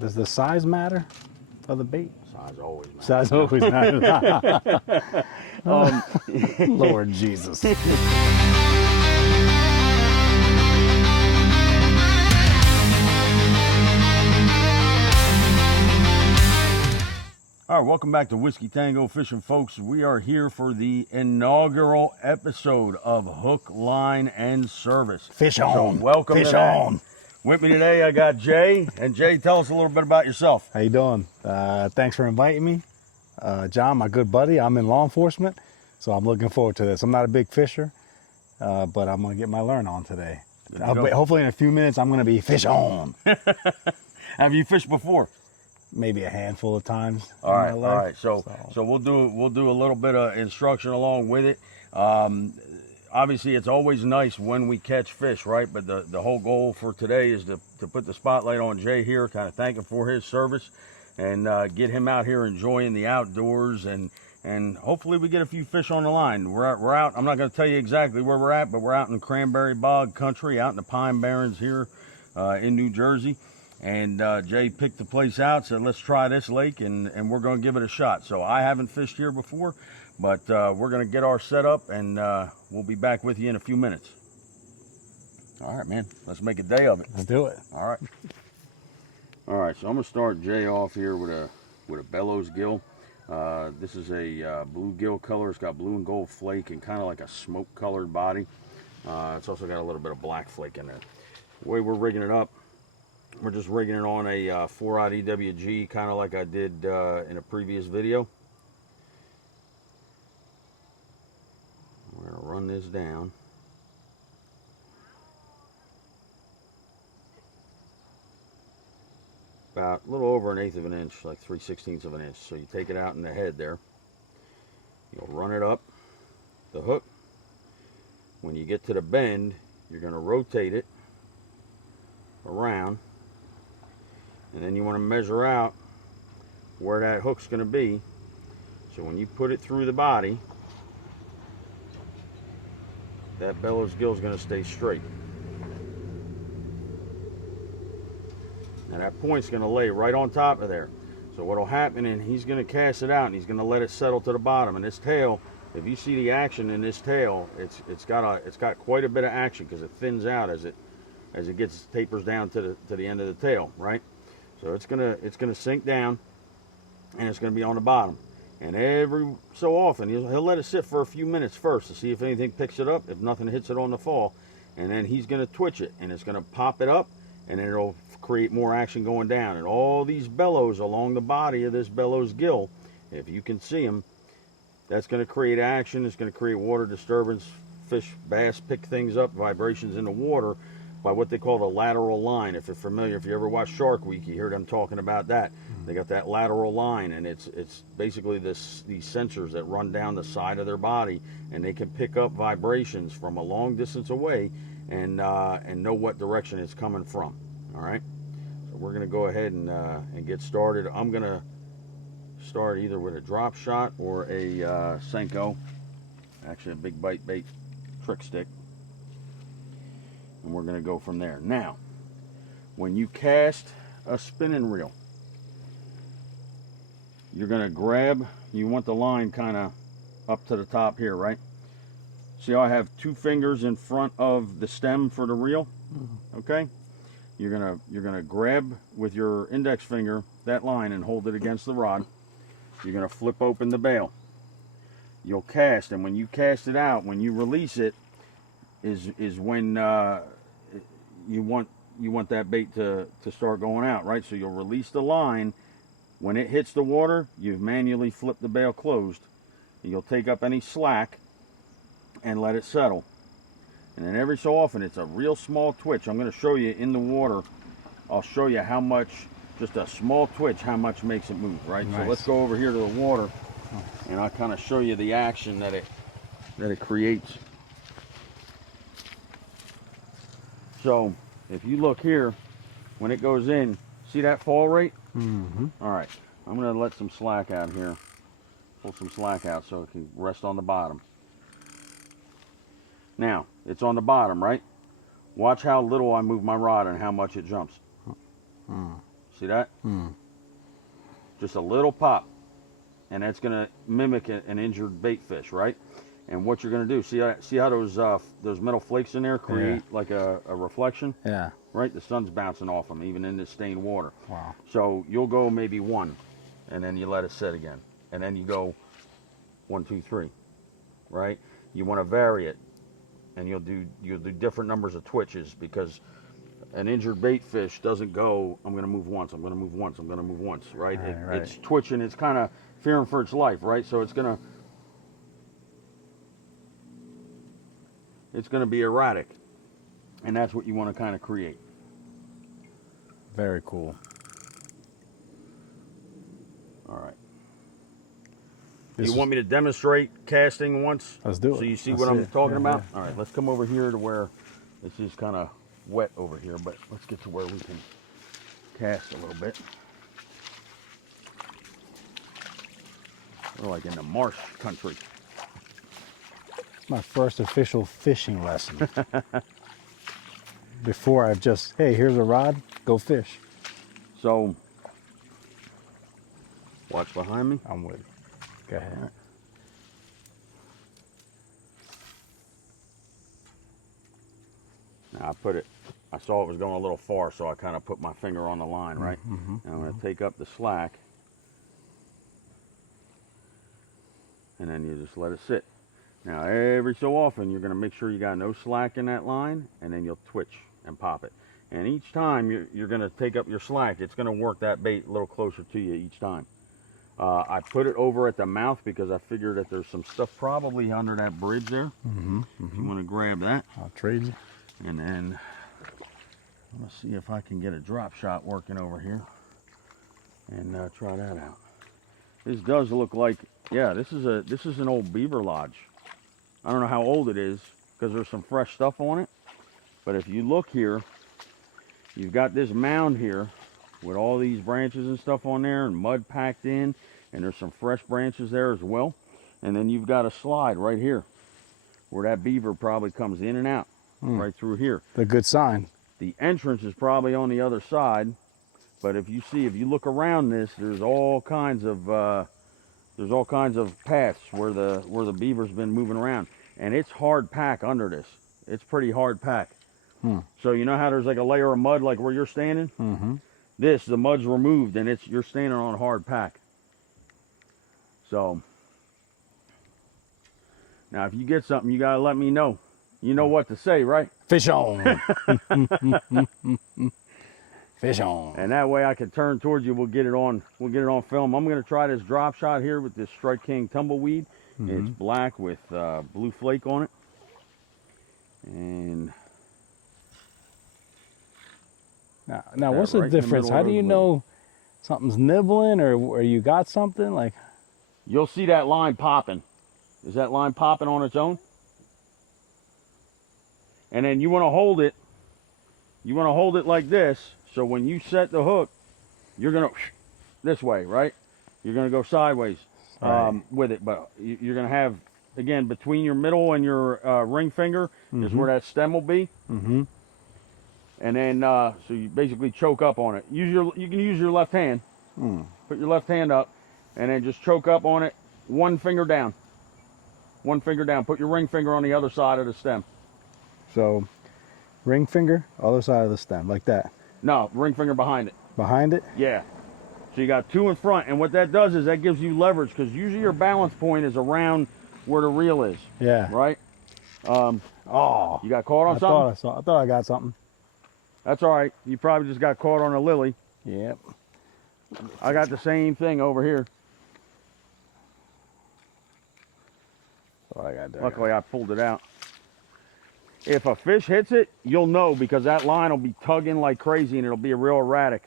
Does the size matter of the bait? Size always matters. Size always matters. Lord Jesus. All right, welcome back to Whiskey Tango Fishing, folks. We are here for the inaugural episode of Hook, Line, and Service. Fish on. So welcome Fish to that. on. With me today, I got Jay. And Jay, tell us a little bit about yourself. How you doing? Thanks for inviting me. John, my good buddy, I'm in law enforcement, so I'm looking forward to this. I'm not a big fisher, but I'm going to get my learn on today. Hopefully in a few minutes, I'm going to be fish on. Have you fished before? Maybe a handful of times. All right. So we'll do a little bit of instruction along with it. Obviously, it's always nice when we catch fish, right? But the whole goal for today is to put the spotlight on Jay here, kind of thank him for his service, and get him out here enjoying the outdoors, and hopefully we get a few fish on the line. We're out. I'm not going to tell you exactly where we're at, but we're out in Cranberry Bog country, out in the Pine Barrens here in New Jersey. And Jay picked the place out, said, let's try this lake, and we're going to give it a shot. So I haven't fished here before, but we're going to get our setup, and we'll be back with you in a few minutes. All right, man. Let's make a day of it. Let's do it. All right. All right, so I'm going to start Jay off here with a bellows gill. This is a bluegill color. It's got blue and gold flake and kind of like a smoke-colored body. It's also got a little bit of black flake in there. The way we're rigging it up, we're just rigging it on a 4-aught EWG, kind of like I did in a previous video. We're going to run this down. About a little over 1/8 of an inch, like 3/16 of an inch. So you take it out in the head there. You'll run it up the hook. When you get to the bend, you're going to rotate it around. And then you want to measure out where that hook's going to be. So when you put it through the body, that bellows gill is going to stay straight. Now that point's going to lay right on top of there. So what'll happen, and he's going to cast it out, and he's going to let it settle to the bottom. And this tail, if you see the action in this tail, it's got quite a bit of action because it thins out as it tapers down to the end of the tail, right? So it's gonna sink down, and it's gonna be on the bottom. And every so often he'll let it sit for a few minutes first to see if anything picks it up, if nothing hits it on the fall, and then he's gonna twitch it, and it's gonna pop it up, and then it'll create more action going down. And all these bellows along the body of this bellows gill, if you can see them, that's gonna create action. It's gonna create water disturbance. Fish, bass pick things up, vibrations in the water, by what they call the lateral line. If you're familiar, if you ever watch Shark Week, you hear them talking about that. They got that lateral line, and it's basically these sensors that run down the side of their body, and they can pick up vibrations from a long distance away and know what direction it's coming from. All right, so we're gonna go ahead and get started. I'm gonna start either with a drop shot or a Senko, actually a big bite bait trick stick. And we're going to go from there. Now, when you cast a spinning reel, you're going to grab, you want the line kind of up to the top here, right? See how I have 2 fingers in front of the stem for the reel? Okay? You're going to grab with your index finger that line and hold it against the rod. You're going to flip open the bail. You'll cast, and when you cast it out, when you release it, is when you want that bait to start going out, right? So you'll release the line. When it hits the water, you've manually flipped the bail closed. You'll take up any slack and let it settle. And then every so often, it's a real small twitch. I'm going to show you in the water. I'll show you how much, just a small twitch, how much makes it move, right? Nice. So let's go over here to the water, and I'll kind of show you the action that it creates. So if you look here, when it goes in, see that fall rate? Mm-hmm. All right, I'm going to let some slack out here. Pull some slack out so it can rest on the bottom. Now, it's on the bottom, right? Watch how little I move my rod and how much it jumps. See that? Just a little pop. And that's going to mimic an injured bait fish, right? And what you're going to do, see how those metal flakes in there create like a reflection? Yeah. Right? The sun's bouncing off them, even in this stained water. Wow. So you'll go maybe 1, and then you let it set again. And then you go 1, 2, 3, right? You want to vary it, and you'll do different numbers of twitches, because an injured bait fish doesn't go, I'm going to move once, I'm going to move once, I'm going to move once, right? Right. It's twitching, it's kind of fearing for its life, right? So it's going to be erratic, and that's what you want to kind of create. Very cool. All right. You want me to demonstrate casting once? Let's do it. So you see what I'm talking about? All right, let's come over here to where this is kind of wet over here, but let's get to where we can cast a little bit. We're like in the marsh country. My first official fishing lesson. Before I've just, hey, here's a rod, go fish. So, watch behind me. I'm with you. Go ahead. All right. Now I saw it was going a little far, so I kind of put my finger on the line, right? Now I'm going to take up the slack, and then you just let it sit. Now every so often you're going to make sure you got no slack in that line, and then you'll twitch and pop it. And each time you're going to take up your slack, it's going to work that bait a little closer to you each time. I put it over at the mouth because I figured that there's some stuff probably under that bridge there. If you want to grab that. I'll trade you. And then let's see if I can get a drop shot working over here and try that out. This does look like, yeah, this is an old beaver lodge. I don't know how old it is because there's some fresh stuff on it. But if you look here, you've got this mound here with all these branches and stuff on there and mud packed in, and there's some fresh branches there as well. And then you've got a slide right here where that beaver probably comes in and out right through here. A good sign. The entrance is probably on the other side, but if you look around this, there's all kinds of paths where the beaver's been moving around, and it's hard pack under this. It's pretty hard pack. So you know how there's like a layer of mud like where you're standing? The mud's removed and you're standing on hard pack. So now if you get something, you gotta let me know. You know what to say, right? Fish on. Fish on. And that way I can turn towards you. We'll get it on film. I'm gonna try this drop shot here with this Strike King tumbleweed. It's black with blue flake on it. And now what's the difference? How do you know something's nibbling or you got something? Like, you'll see that line popping. Is that line popping on its own? And then you want to hold it. You want to hold it like this. So when you set the hook, you're gonna this way, right? You're gonna go sideways with it, but you're gonna have, again, between your middle and your ring finger is where that stem will be. And then so you basically choke up on it. You can use your left hand. Put your left hand up, and then just choke up on it. One finger down. One finger down. Put your ring finger on the other side of the stem. So, ring finger, other side of the stem, like that. No, ring finger behind it. Behind it? Yeah. So you got two in front, and what that does is that gives you leverage, because usually your balance point is around where the reel is. Yeah. Right? Oh. You got caught on something? I thought I got something. That's all right. You probably just got caught on a lily. Yep. I got the same thing over here. What I got there. Luckily, I pulled it out. If a fish hits it, you'll know, because that line will be tugging like crazy and it'll be real erratic.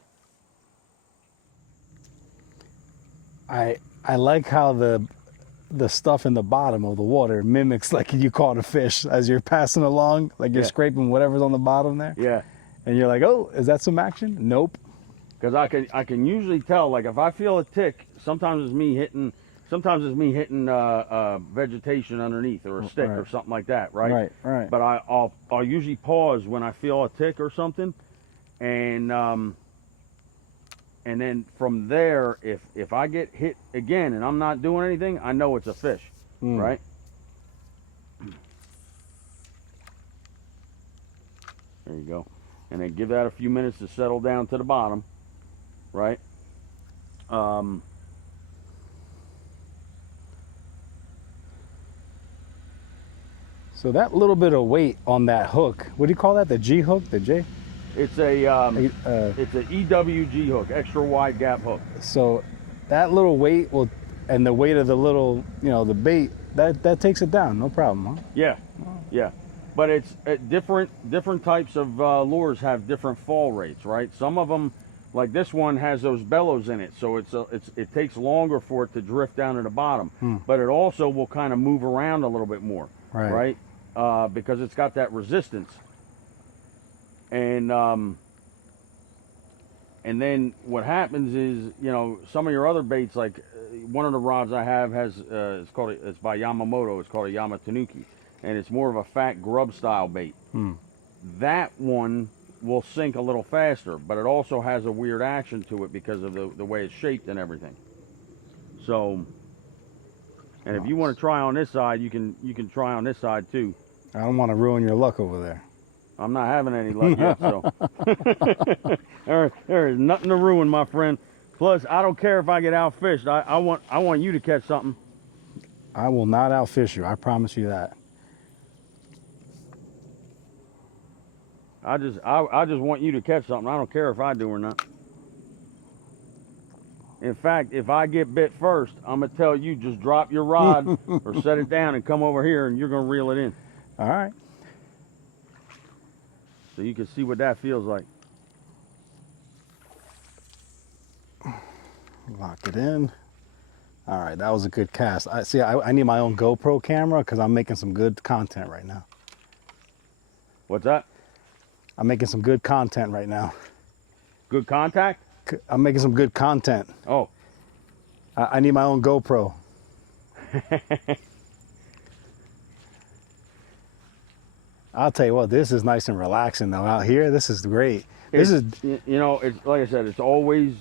I like how the stuff in the bottom of the water mimics like you caught a fish as you're passing along, like you're scraping whatever's on the bottom there. Yeah. And you're like, oh, is that some action? Nope. Because I can usually tell, like if I feel a tick, sometimes it's me hitting vegetation underneath, or a stick or something like that, right? Right. But I'll usually pause when I feel a tick or something, and And then from there, if I get hit again and I'm not doing anything, I know it's a fish, right? There you go. And then give that a few minutes to settle down to the bottom, right? So that little bit of weight on that hook, what do you call that? The G hook, the J? It's a it's an EWG hook, extra wide gap hook. So that little weight will, and the weight of the little, you know, the bait, that takes it down, no problem, huh? Yeah, yeah. But it's different types of lures have different fall rates, right? Some of them, like this one, has those bellows in it, so it takes longer for it to drift down to the bottom. But it also will kind of move around a little bit more, right? Because it's got that resistance. And then what happens is, you know, some of your other baits, like one of the rods I have has it's by Yamamoto. It's called a Yamatanuki, and it's more of a fat grub style bait. That one will sink a little faster, but it also has a weird action to it because of the way it's shaped and everything. So, and if you want to try on this side, you can try on this side too. I don't want to ruin your luck over there. I'm not having any luck yet, so there is nothing to ruin, my friend. Plus, I don't care if I get outfished. I want you to catch something. I will not outfish you. I promise you that. I just want you to catch something. I don't care if I do or not. In fact, if I get bit first, I'm gonna tell you, just drop your rod or set it down and come over here, and you're gonna reel it in. All right. So you can see what that feels like. Lock it in. All right, that was a good cast. I need my own GoPro camera because I'm making some good content right now. What's that? I'm making some good content right now. Good contact? I'm making some good content. Oh. I need my own GoPro. I'll tell you what, this is nice and relaxing though. Out here, this is great. You know, it's like I said, it's always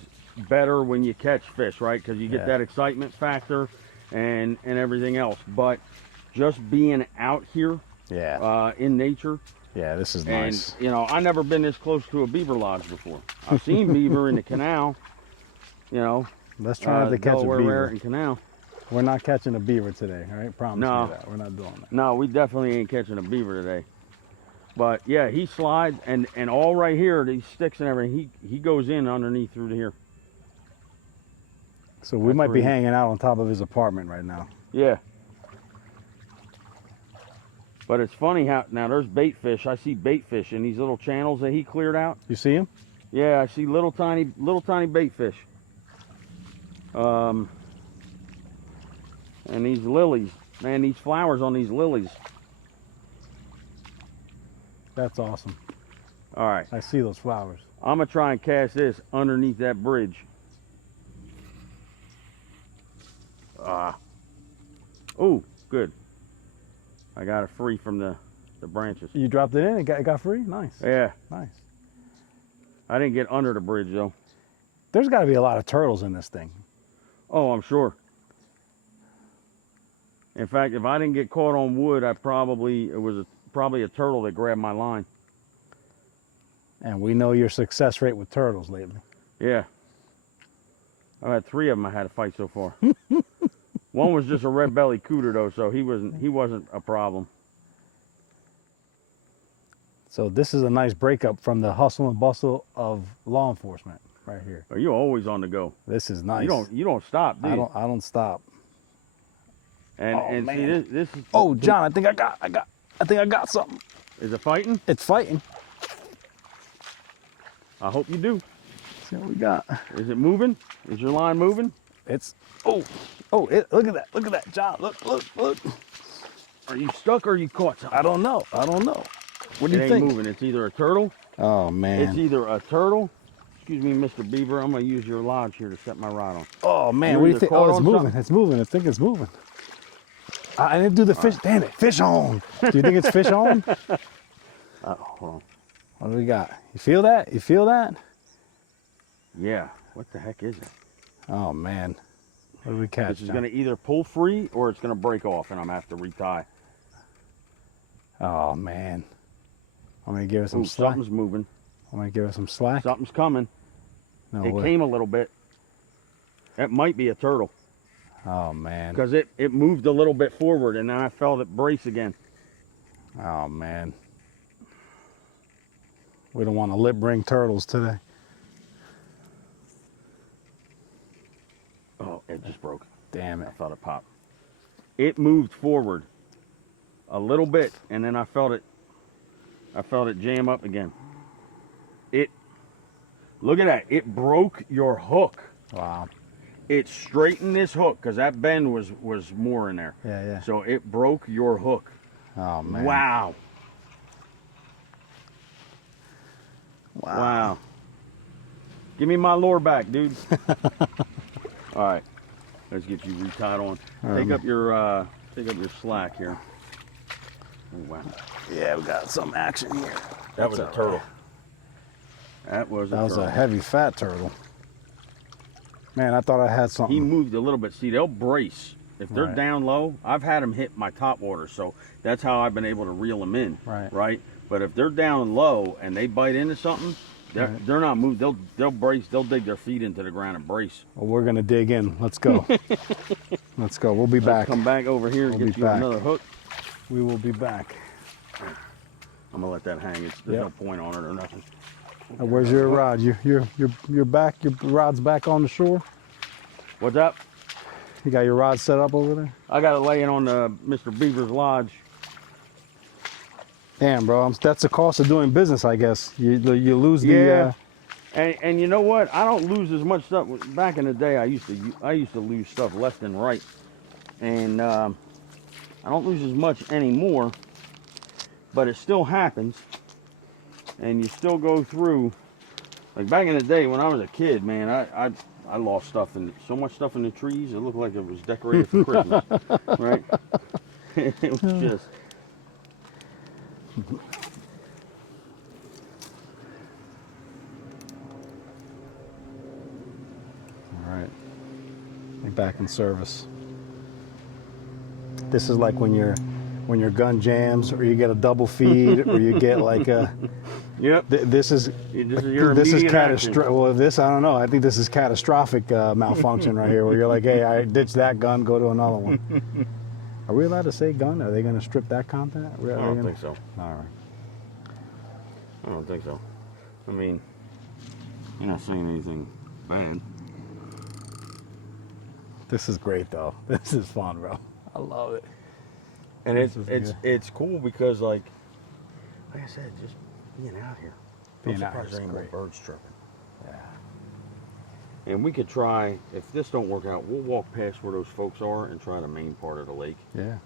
better when you catch fish, right? Because you get that excitement factor and everything else. But just being out here, in nature. Yeah, this is nice. And you know, I've never been this close to a beaver lodge before. I've seen beaver in the canal. You know, let's try not to catch a beaver. In canal. We're not catching a beaver today, all right? Promise No. me that. We're not doing that. No, we definitely ain't catching a beaver today. But yeah, he slides and all right here, these sticks and everything, he goes in underneath through to here. So we might be hanging out on top of his apartment right now. Yeah. But it's funny how, now there's bait fish. I see bait fish in these little channels that he cleared out. You see him? Yeah, I see little tiny bait fish. And these lilies, man, these flowers on these lilies. That's awesome. All right. I see those flowers. I'm going to try and cast this underneath that bridge. Oh, good. I got it free from the branches. You dropped it in, it got free? Nice. Yeah. Nice. I didn't get under the bridge though. There's got to be a lot of turtles in this thing. Oh, I'm sure. In fact, if I didn't get caught on wood, it was probably a turtle that grabbed my line. And we know your success rate with turtles lately. Yeah. I've had 3 of them I had to fight so far. One was just a red belly cooter though, so he wasn't a problem. So this is a nice breakup from the hustle and bustle of law enforcement right here. Oh, you're always on the go. This is nice. You don't stop, do you? I don't stop. And see this is Oh, John, I think I got something. Is it fighting? It's fighting. I hope you do. Let's see what we got. Is it moving? Is your line moving? It's look at that, John. Look. Are you stuck or are you caught? I don't know. What do you think? It ain't moving. It's either a turtle. Oh man. It's either a turtle. Excuse me, Mr. Beaver. I'm gonna use your lodge here to set my rod on. Oh man, what do you think? Oh, it's moving. Something? It's moving. I think it's moving. I didn't do the fish. Damn it, fish on. Do you think it's fish on? Hold on. What do we got? You feel that? You feel that? Yeah. What the heck is it? Oh man, what did we catch? This is going to either pull free or it's going to break off, and I'm going to have to retie. Oh man, I'm gonna give it some Ooh, slack. something's moving. I'm gonna give it some slack. Something's coming. No It way. came a little bit. That might be a turtle. Oh man. Because it moved a little bit forward, and then I felt it brace again. Oh man. We don't want to lip ring turtles today. Oh, it just broke. Damn it. I felt it pop. It moved forward a little bit, and then I felt it jam up again. Look at that. It broke your hook. Wow. It straightened this hook because that bend was more in there. Yeah, yeah. So it broke your hook. Oh man. Wow. Wow. Give me my lure back, dude. All right. Let's get you retied on. Take up your slack here. Oh, wow. Yeah, we got some action here. That was a turtle. That was a heavy fat turtle. Man, I thought I had something. He moved a little bit. See, they'll brace. If they're Right. down low, I've had them hit my top water, so that's how I've been able to reel them in. Right. But if they're down low and they bite into something, they're not moved. They'll brace. They'll dig their feet into the ground and brace. Well, we're gonna dig in. Let's go. Let's go. We'll be back. Come back over here and We'll get be you back. another hook. We will be back. I'm gonna let that hang. There's no point on it or nothing. Where's your rod? You're back. Your rod's back on the shore. What's up? You got your rod set up over there? I got it laying on the Mr. Beaver's lodge. Damn, bro. That's the cost of doing business, I guess. You lose the. Yeah. And you know what? I don't lose as much stuff. Back in the day, I used to lose stuff left and right, and I don't lose as much anymore. But it still happens, and you still go through. Like back in the day when I was a kid, man, I lost stuff and so much stuff in the trees. It looked like it was decorated for Christmas, right? It was just. All right. You're back in service. This is like when your gun jams, or you get a double feed, or you get like a. Yep. This is your this is immediate catastrophic. Well, this I don't know. I think this is catastrophic malfunction right here, where you're like, hey, I ditched that gun, go to another one. Are we allowed to say gun? Are they going to strip that content? I don't think so. All right. I don't think so. I mean, you're not saying anything bad. This is great though. This is fun, bro. I love it. And This it's cool because like I said, just being out here. Being I'm out surprised here is there ain't more great. birds chirping. Yeah. And we could try, if this don't work out, we'll walk past where those folks are and try the main part of the lake. Yeah.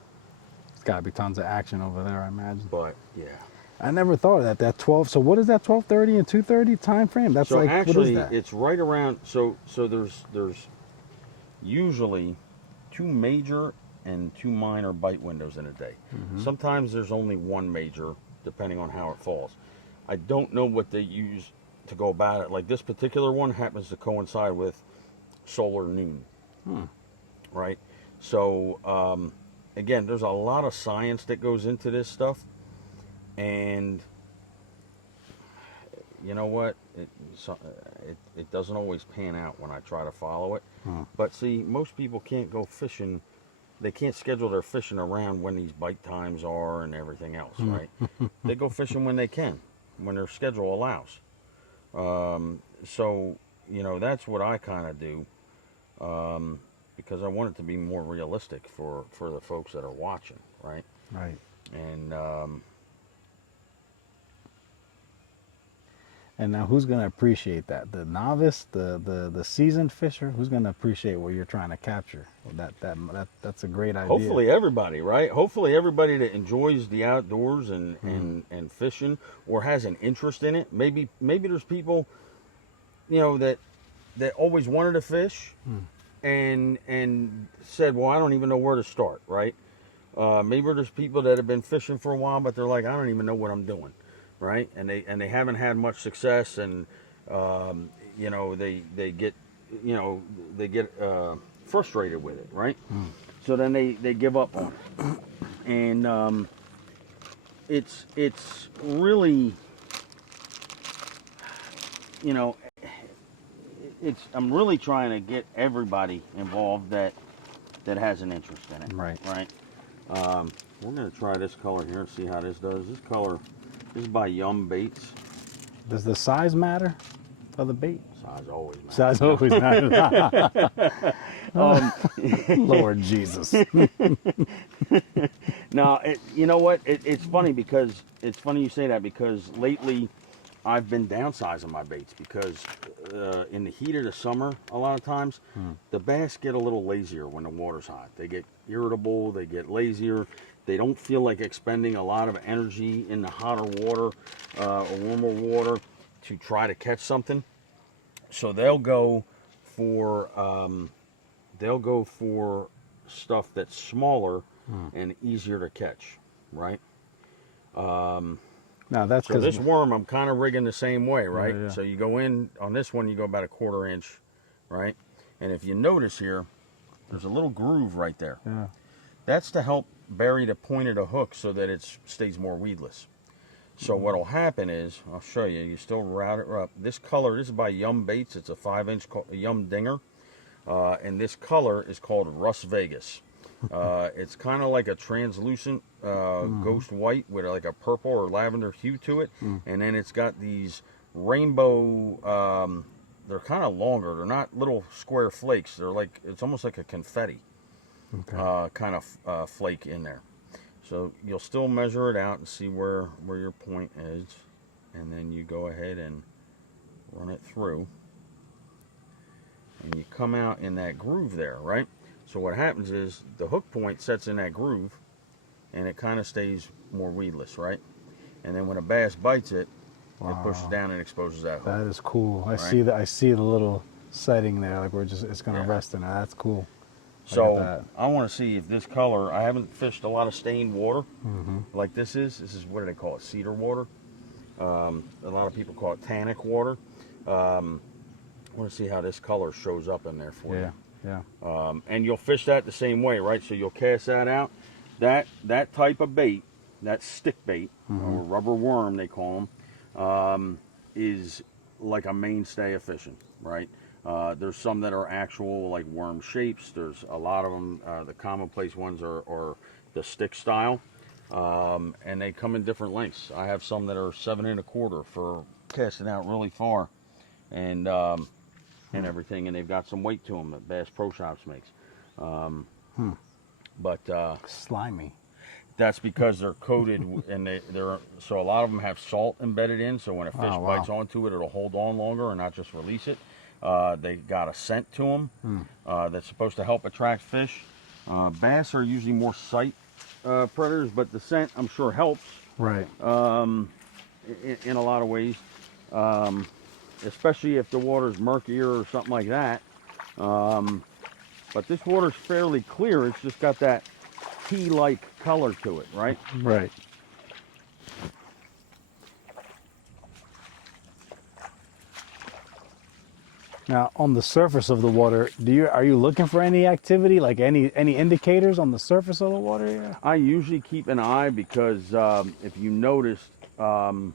There's got to be tons of action over there, I imagine. But yeah. I never thought of that. That 12. So what is that 12:30 and 2:30 time frame? That's So like actually, what is that? it's right around. So there's usually 2 major and 2 minor bite windows in a day. Mm-hmm. Sometimes there's only 1 major, depending on how it falls. I don't know what they use to go about it. Like this particular one happens to coincide with solar noon, right? So again, there's a lot of science that goes into this stuff, and you know what? It doesn't always pan out when I try to follow it. But see, most people can't go fishing. They can't schedule their fishing around when these bite times are and everything else, right? They go fishing when they can, when their schedule allows. So, you know, that's what I kind of do, because I want it to be more realistic for the folks that are watching, right? Right. And now who's going to appreciate that? The novice, the seasoned fisher, who's going to appreciate what you're trying to capture? Well, that's a great idea. Hopefully everybody, right? Hopefully everybody that enjoys the outdoors and fishing or has an interest in it. Maybe there's people, you know, that always wanted to fish and said, well, I don't even know where to start, right? Maybe there's people that have been fishing for a while, but they're like, I don't even know what I'm doing. Right, and they haven't had much success, and you know, they get, you know, they get frustrated with it, right? So then they give up on it, and it's really, you know, I'm really trying to get everybody involved that has an interest in it. Right. Right. We're gonna try this color here and see how this does. This color, this is by Yum Baits. Does the size matter of the bait? Size always matters. Size always matters. Lord Jesus. Now, you know what? It's funny because it's funny you say that, because lately I've been downsizing my baits because in the heat of the summer, a lot of times the bass get a little lazier when the water's hot. They get irritable, they get lazier. They don't feel like expending a lot of energy in the hotter water or warmer water to try to catch something. So they'll go for stuff that's smaller and easier to catch, right? Now that's So because this worm, I'm kind of rigging the same way, right? Yeah. So you go in on this one, you go about a 1/4 inch, right? And if you notice here, there's a little groove right there. Yeah. That's to help bury the point of the hook so that it stays more weedless. So what'll happen is, I'll show you. You still route it up. This color, this is by Yum Baits. It's a 5-inch Yum Dinger, and this color is called Rust Vegas. It's kind of like a translucent ghost white with like a purple or lavender hue to it, and then it's got these rainbow. They're kind of longer. They're not little square flakes. They're like, it's almost like a confetti kind of flake in there. So you'll still measure it out and see where your point is, and then you go ahead and run it through, and you come out in that groove there, right? So what happens is the hook point sets in that groove, and it kind of stays more weedless, right? And then when a bass bites it, it pushes down and exposes that hook. that is cool. I Right? I see the little setting there, like it's gonna Yeah. rest in it. That's cool. So that. I want to see if this color, I haven't fished a lot of stained water like this is. This is, what do they call it? Cedar water. A lot of people call it tannic water. I want to see how this color shows up in there for you. Yeah. And you'll fish that the same way, right? So you'll cast that out. That type of bait, that stick bait, or rubber worm they call them, is like a mainstay of fishing, right? There's some that are actual like worm shapes. There's a lot of them. The commonplace ones are the stick style, and they come in different lengths. I have some that are 7 1/4 for casting out really far, and everything. And they've got some weight to them that Bass Pro Shops makes. But Slimy. that's because they're coated, and they're so a lot of them have salt embedded in. So when a fish wow. bites onto it, it'll hold on longer and not just release it. They got a scent to them that's supposed to help attract fish. Bass are usually more sight predators, but the scent, I'm sure, helps Right. in a lot of ways, especially if the water's murkier or something like that. But this water's fairly clear. It's just got that tea-like color to it, right? Right. Now, on the surface of the water, are you looking for any activity, like any indicators on the surface of the water here? I usually keep an eye because if you noticed in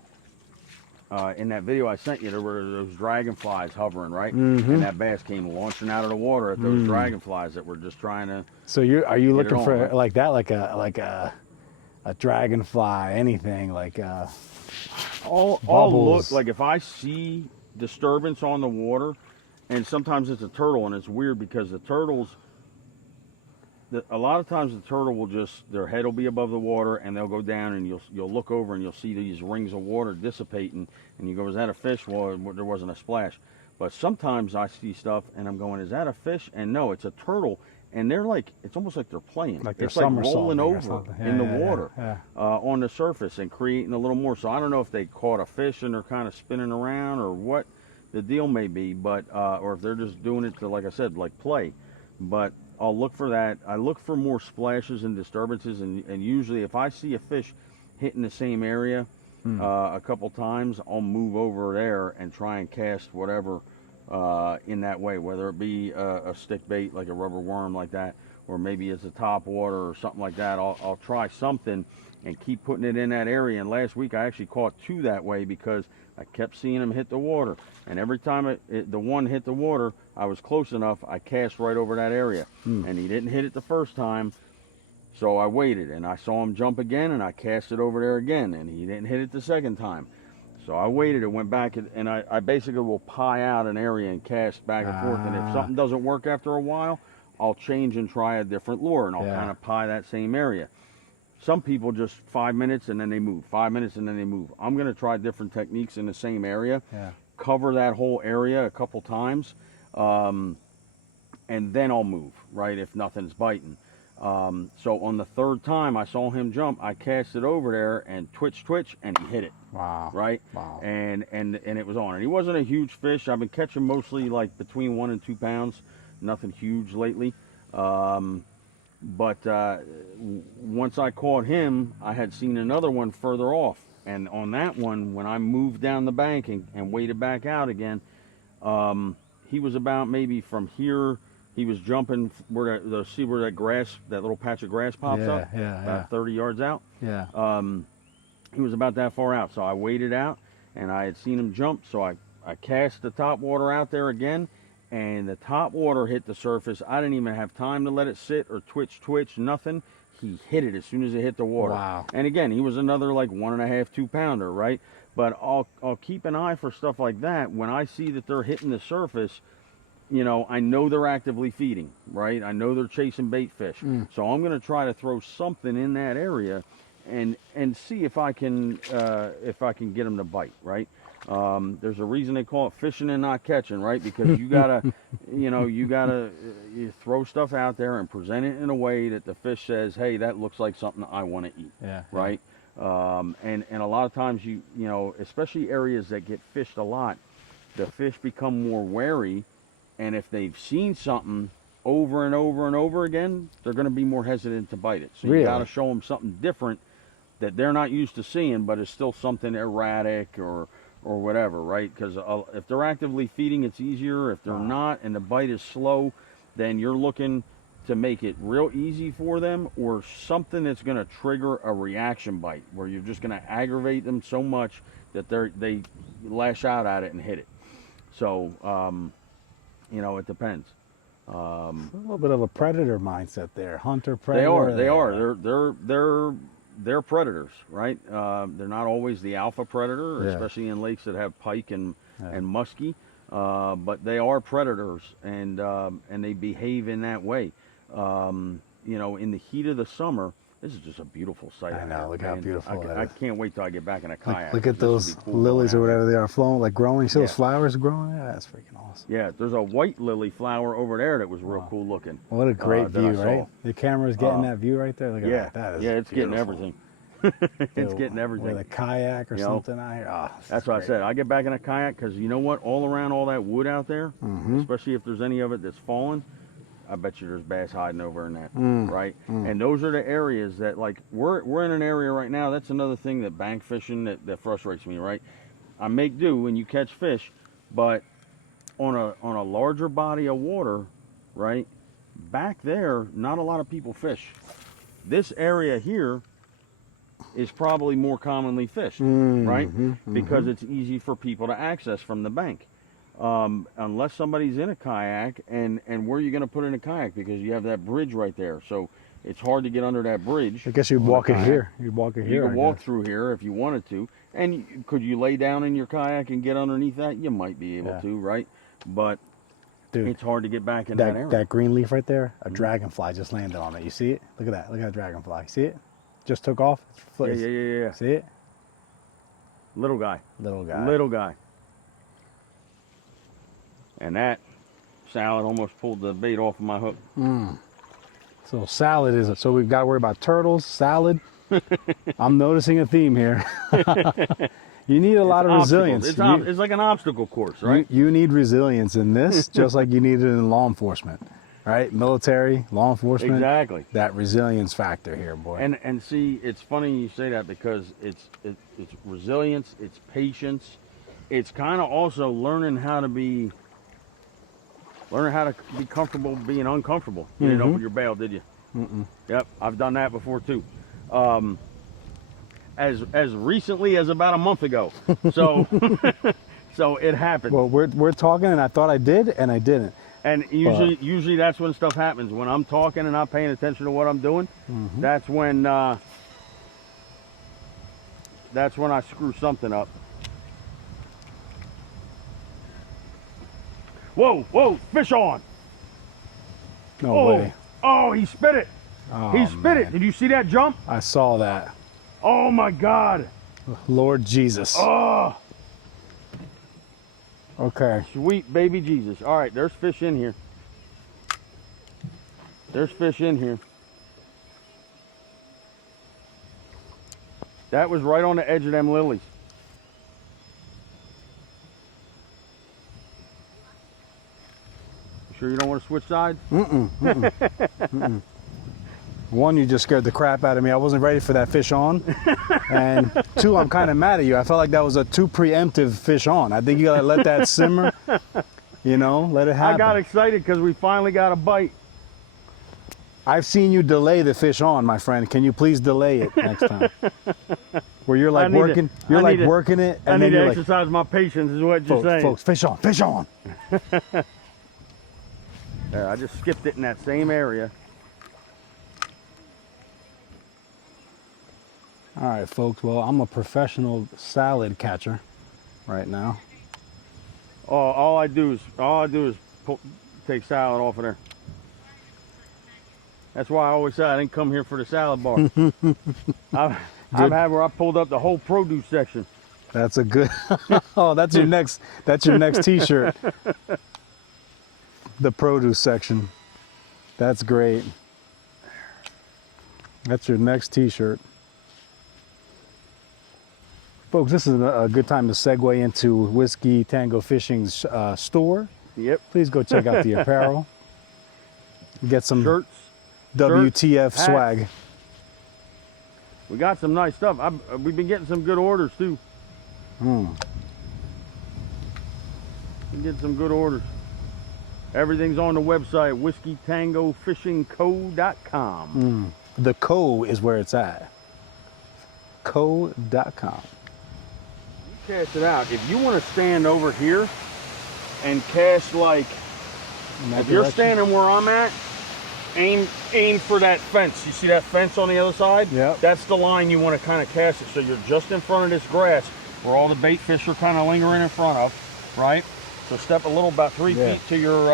that video I sent you, there were those dragonflies hovering, right? And that bass came launching out of the water at those dragonflies that were just trying to. So are you Get it looking on, for right? like that, like a dragonfly, anything like I'll look, bubbles? like if I see disturbance on the water, and sometimes it's a turtle, and it's weird because the turtles, a lot of times the turtle will just, their head will be above the water, and they'll go down, and you'll look over and you'll see these rings of water dissipating, and you go, is that a fish? Well, there wasn't a splash. But sometimes I see stuff and I'm going, is that a fish? And no, it's a turtle, and they're like, it's almost like they're playing. Like they're it's like rolling somersaulting or over something. in the Yeah, water yeah. on the surface and creating a little more. So I don't know if they caught a fish and they're kind of spinning around or what the deal may be, but or if they're just doing it to, like I said, like play. But I'll look for that. I look for more splashes and disturbances, and usually if I see a fish hitting the same area a couple times, I'll move over there and try and cast whatever in that way, whether it be a stick bait like a rubber worm like that, or maybe it's a top water or something like that. I'll try something and keep putting it in that area. And last week I actually caught 2 that way because I kept seeing him hit the water. And every time the one hit the water, I was close enough, I cast right over that area. And he didn't hit it the first time, so I waited. And I saw him jump again, and I cast it over there again. And he didn't hit it the second time. So I waited, it went back, and I basically will pie out an area and cast back and forth. And if something doesn't work after a while, I'll change and try a different lure, and I'll kind of pie that same area. Some people just 5 minutes and then they move, 5 minutes and then they move. I'm going to try different techniques in the same area, cover that whole area a couple times, and then I'll move, right, if nothing's biting. So on the 3rd time I saw him jump, I cast it over there and twitch, and he hit it. Wow. Right? Wow. And it was on. And he wasn't a huge fish. I've been catching mostly like between 1 and 2 pounds. Nothing huge lately. But once I caught him, I had seen another one further off. And on that one, when I moved down the bank and waded back out again, he was about maybe from here. He was jumping where see where that grass, that little patch of grass pops up, about 30 yards out. He was about that far out. So I waded out, and I had seen him jump. So I cast the top water out there again, and the top water hit the surface. I didn't even have time to let it sit or twitch, nothing. He hit it as soon as it hit the water. Wow. And again, he was another like 1.5, 2 pounder, right? But I'll keep an eye for stuff like that. When I see that they're hitting the surface, you know, I know they're actively feeding, right? I know they're chasing bait fish. So I'm going to try to throw something in that area and see if I can get them to bite, right? There's a reason they call it fishing and not catching, right? Because you gotta, you throw stuff out there and present it in a way that the fish says, hey, that looks like something I want to eat, right? And a lot of times you know, especially areas that get fished a lot, the fish become more wary, and if they've seen something over and over and over again, they're going to be more hesitant to bite it. So you got to show them something different that they're not used to seeing, but it's still something erratic or whatever, right? Because if they're actively feeding, it's easier. If they're not and the bite is slow, then you're looking to make it real easy for them, or something that's going to trigger a reaction bite where you're just going to aggravate them so much that they lash out at it and hit it. So, you know, it depends. A little bit of a predator mindset there, hunter predator. They are. They're predators, right? They're not always the alpha predator, especially in lakes that have pike and muskie. But they are predators, and they behave in that way. You know, in the heat of the summer, this is just a beautiful sight. I know, look how beautiful I can't wait till I get back in a kayak. Look at those cool lilies or whatever they are flowing, like growing. You see those flowers growing? Yeah, that's freaking awesome. Yeah, there's a white lily flower over there that was real cool looking. What a great view, right? The camera's getting that view right there. Look at that. That is it's beautiful. getting everything. It's getting everything. With a kayak or something out here. Oh, that's what I said. I get back in a kayak because you know what? All around all that wood out there, especially if there's any of it that's fallen, I bet you there's bass hiding over in that, right? And those are the areas that, like, we're in an area right now. That's another thing that bank fishing that frustrates me, right? I make do when you catch fish, but on a larger body of water, right? Back there, not a lot of people fish. This area here is probably more commonly fished, right? Because it's easy for people to access from the bank. Unless somebody's in a kayak, and where are you going to put in a kayak? Because you have that bridge right there, so it's hard to get under that bridge. I guess you'd walk it here. You'd walk it here. You could walk through here if you wanted to. And could you lay down in your kayak and get underneath that? You might be able to, right? But dude, it's hard to get back in that area. That green leaf right there, a dragonfly just landed on it. You see it? Look at that. Look at that dragonfly. See it? Just took off. Yeah. See it? Little guy. Little guy. Little guy. And that salad almost pulled the bait off of my hook. So salad is it. So we've got to worry about turtles, salad. I'm noticing a theme here. You need a lot of resilience. It's like an obstacle course, right? You need resilience in this, just like you need it in law enforcement, right? Military, law enforcement. Exactly. That resilience factor here, boy. And see, it's funny you say that because it's resilience, it's patience, it's kind of also learning how to be Learn how to be comfortable being uncomfortable. You didn't open your bail, did you? Mm-mm. Yep, I've done that before too. As recently as about a month ago. So so it happens. Well, we're talking, and I thought I did, and I didn't. And usually that's when stuff happens. When I'm talking and not paying attention to what I'm doing, that's when I screw something up. Whoa, whoa, fish on. No way. Oh, he spit it. Oh, He spit it. Did you see that jump? I saw that. Oh my God. Lord Jesus. Oh, Okay. sweet baby Jesus. All right, there's fish in here. There's fish in here. That was right on the edge of them lilies. You sure you don't want to switch sides? One, you just scared the crap out of me. I wasn't ready for that fish on. And two, I'm kind of mad at you. I felt like that was a too preemptive fish on. I think you gotta let that simmer, you know, let it happen. I got excited because we finally got a bite. I've seen you delay the fish on, my friend. Can you please delay it next time? Where you're like working, working it, I and need then to you're like, exercise my patience is what you're saying. folks, fish on, fish on. There, I just skipped it in that same area. All right, folks. Well, I'm a professional salad catcher right now. Oh, all I do is take salad off of there. That's why I always say I didn't come here for the salad bar. I've had where I pulled up the whole produce section. That's a good. Oh, that's your next. That's your next T-shirt. The produce section. That's great. That's your next T-shirt. Folks, this is a good time to segue into Whiskey Tango Fishing's store. Yep. Please go check out the apparel. Get some Shirts. WTF hats. swag. We got some nice stuff. We've been getting some good orders too. Been getting some good orders. Everything's on the website, whiskeytangofishingco.com. The co is where it's at. Co.com. Cast it out. If you want to stand over here and cast like, if you're standing where I'm at, aim for that fence. You see that fence on the other side? Yep. That's the line you want to kind of cast it. So you're just in front of this grass where all the bait fish are kind of lingering in front of, right? So step a little, about 3 feet to your,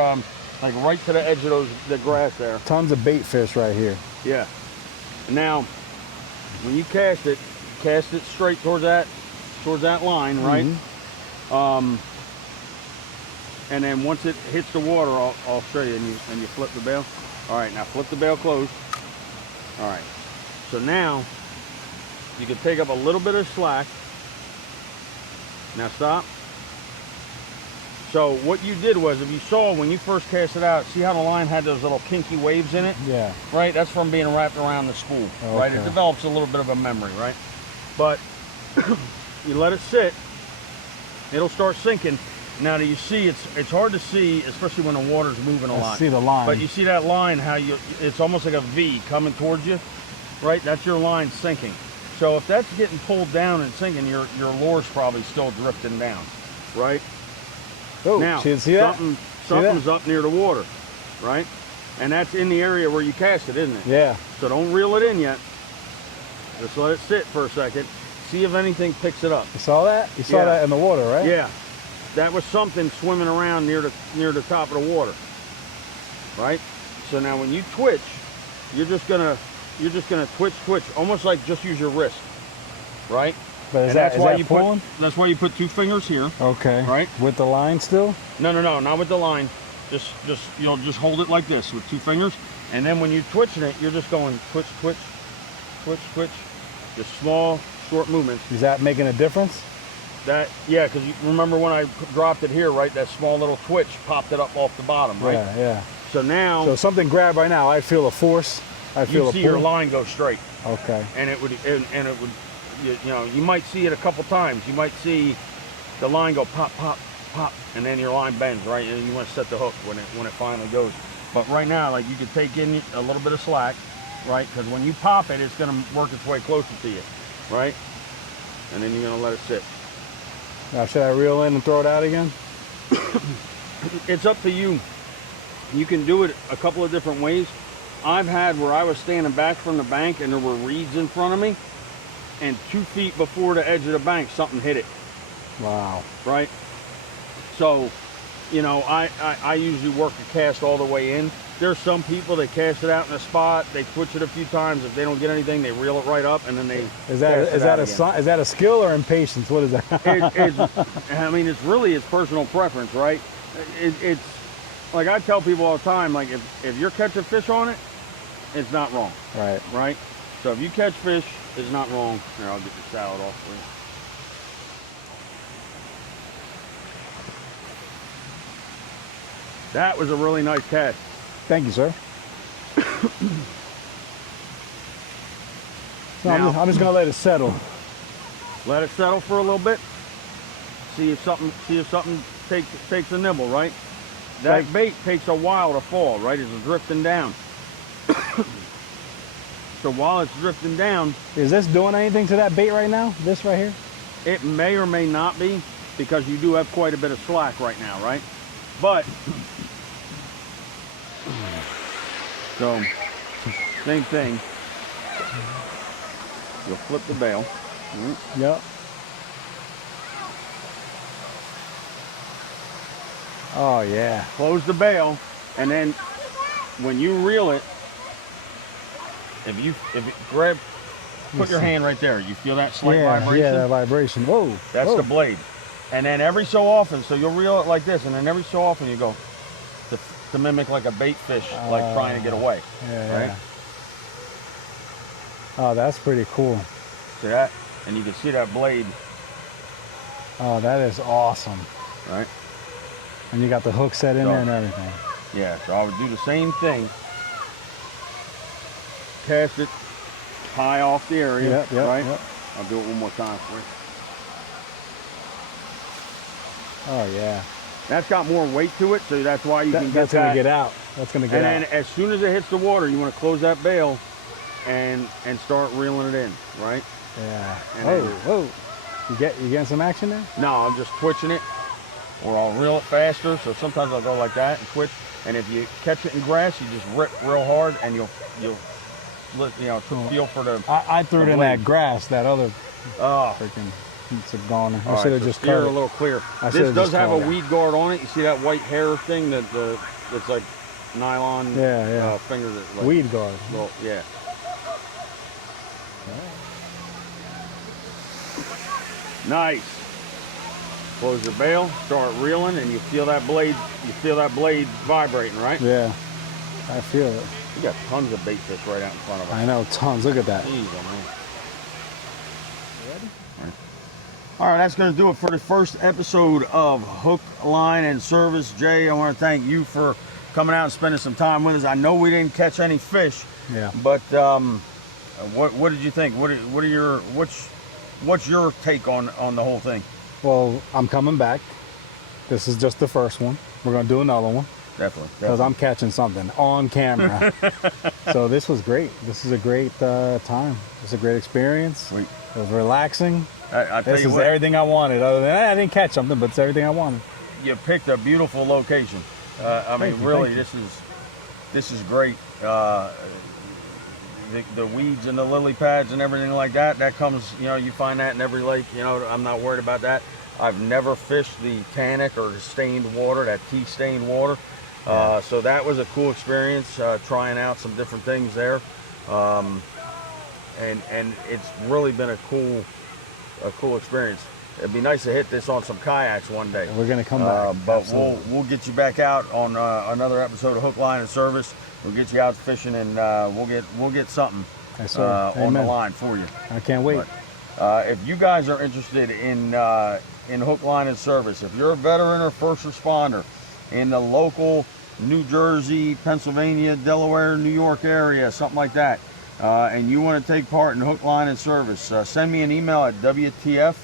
like right to the edge of the grass there. Tons of bait fish right here. Yeah. Now, when you cast it straight towards that line, right? And then once it hits the water, I'll show you, and you flip the bail. All right, now flip the bail closed. All right, so now you can take up a little bit of slack. Now stop. So what you did was, if you saw when you first cast it out, see how the line had those little kinky waves in it? Yeah. Right, that's from being wrapped around the spool, right? It develops a little bit of a memory, right? But you let it sit, it'll start sinking. Now do you see, it's hard to see, especially when the water's moving a lot. I see the line. But you see that line, how it's almost like a V coming towards you, right? That's your line sinking. So if that's getting pulled down and sinking, your lure's probably still drifting down, right? Oh, now, see something's up near the water, right? And that's in the area where you cast it, isn't it? Yeah. So don't reel it in yet. Just let it sit for a second. See if anything picks it up. You saw that? You saw that in the water, right? Yeah. That was something swimming around near the top of the water, right? So now when you twitch, you're just gonna twitch, almost like just use your wrist, right? But that's why you pulling? That's why you put 2 fingers here. Okay. Right? With the line still? No, not with the line. Just just hold it like this with 2 fingers, and then when you're twitching it, you're just going twitch, twitch, twitch, twitch. Just small, short movements. Is that making a difference? Yeah, because you remember when I dropped it here, right? That small little twitch popped it up off the bottom, right? Yeah. So now, so something grabbed right now. I feel a force. I feel you a see pull. your line go straight. Okay. And it would, you know, you might see it a couple times. You might see the line go pop, pop, pop, and then your line bends, right? And you want to set the hook when it finally goes. But right now, like, you can take in a little bit of slack, right? Because when you pop it, it's going to work its way closer to you, right? And then you're going to let it sit. Now, should I reel in and throw it out again? It's up to you. You can do it a couple of different ways. I've had where I was standing back from the bank and there were reeds in front of me, and 2 feet before the edge of the bank, something hit it. Wow. Right? So, you know, I usually work the cast all the way in. There's some people that cast it out in a spot, they twitch it a few times. If they don't get anything, they reel it right up, and then they is that a skill or impatience? What is that? I mean, it's personal preference, right? It's like I tell people all the time, like if you're catching fish on it, it's not wrong. Right. Right? So if you catch fish, it's not wrong. Here, I'll get the salad off for you. That was a really nice catch. Thank you, sir. So Now, I'm just gonna let it settle. Let it settle for a little bit. See if something takes a nibble, right? That bait takes a while to fall, right? It's drifting down. So while it's drifting down, is this doing anything to that bait right now? This right here? It may or may not be, because you do have quite a bit of slack right now, right? But so same thing. You'll flip the bail. Yep. Oh yeah. Close the bail, and then when you reel it, put your hand right there. You feel that slight vibration? Yeah, that vibration. Whoa. That's the blade. And then every so often, so you'll reel it like this, and then every so often you go to mimic like a bait fish, like trying to get away. Yeah, right? yeah. Oh, that's pretty cool. See that? And you can see that blade. Oh, that is awesome. Right? And you got the hook set in there and everything. Yeah, so I would do the same thing. Cast it high off the area, right? Yep. I'll do it one more time for you. Oh yeah. That's got more weight to it, so that's why you can get that's gonna get out. That's gonna get out. And then as soon as it hits the water, you want to close that bail and start reeling it in, right? Yeah. And whoa. You getting some action there? No, I'm just twitching it, or I'll reel it faster. So sometimes I'll go like that and twitch. And if you catch it in grass, you just rip real hard, and you'll feel for the. I threw it in that grass, that other freaking piece of goner. I should have just cut it a little clear. This does have a weed guard on it. You see that white hair thing that's like nylon finger that like, weed guard. Well, yeah. Nice. Close the bail, start reeling, and you feel that blade. You feel that blade vibrating, right? Yeah, I feel it. You got tons of bait fish right out in front of us. I know, tons. Look at that. Jeez, man. Ready? All right, that's going to do it for the first episode of Hook, Line, and Service. Jay, I want to thank you for coming out and spending some time with us. I know we didn't catch any fish. Yeah. But what did you think? What's your take on the whole thing? Well, I'm coming back. This is just the first one. We're going to do another one. Definitely. Because I'm catching something on camera. So this was great. This is a great time. It's a great experience. Sweet. It was relaxing. I tell this you is what, everything I wanted. Other than I didn't catch something, but it's everything I wanted. You picked a beautiful location. I mean, really, this is great. The weeds and the lily pads and everything like that, that comes, you find that in every lake. I'm not worried about that. I've never fished the tannic or the stained water, that tea stained water. So that was a cool experience, trying out some different things there. And it's really been a cool experience. It'd be nice to hit this on some kayaks one day. We're gonna come back, but absolutely. we'll get you back out on another episode of Hook, Line, and Service. We'll get you out fishing, and we'll get something on the line for you. I can't wait. But, if you guys are interested in Hook, Line, and Service, if you're a veteran or first responder in the local New Jersey, Pennsylvania, Delaware, New York area, something like that, and you want to take part in Hook, Line, and Service, send me an email at WTF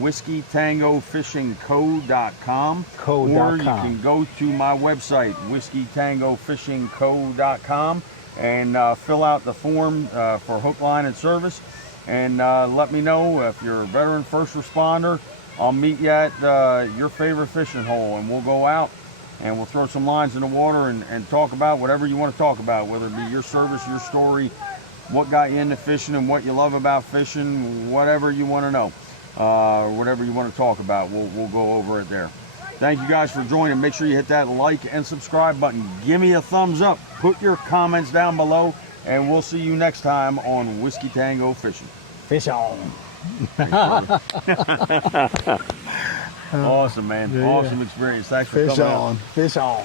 whiskeytangofishingco.com, Co. or you .com. can go to my website, whiskeytangofishingco.com, and fill out the form for hook, line, and service, and let me know if you're a veteran first responder. I'll meet you at your favorite fishing hole, and we'll go out and we'll throw some lines in the water and talk about whatever you want to talk about, whether it be your service, your story, what got you into fishing and what you love about fishing, whatever you want to know, whatever you want to talk about, we'll go over it there. Thank you guys for joining. Make sure you hit that like and subscribe button. Give me a thumbs up. Put your comments down below, and we'll see you next time on Whiskey Tango Fishing. Fish on. Awesome, man. Yeah, awesome experience. Thanks for Fish coming on. out. Fish on.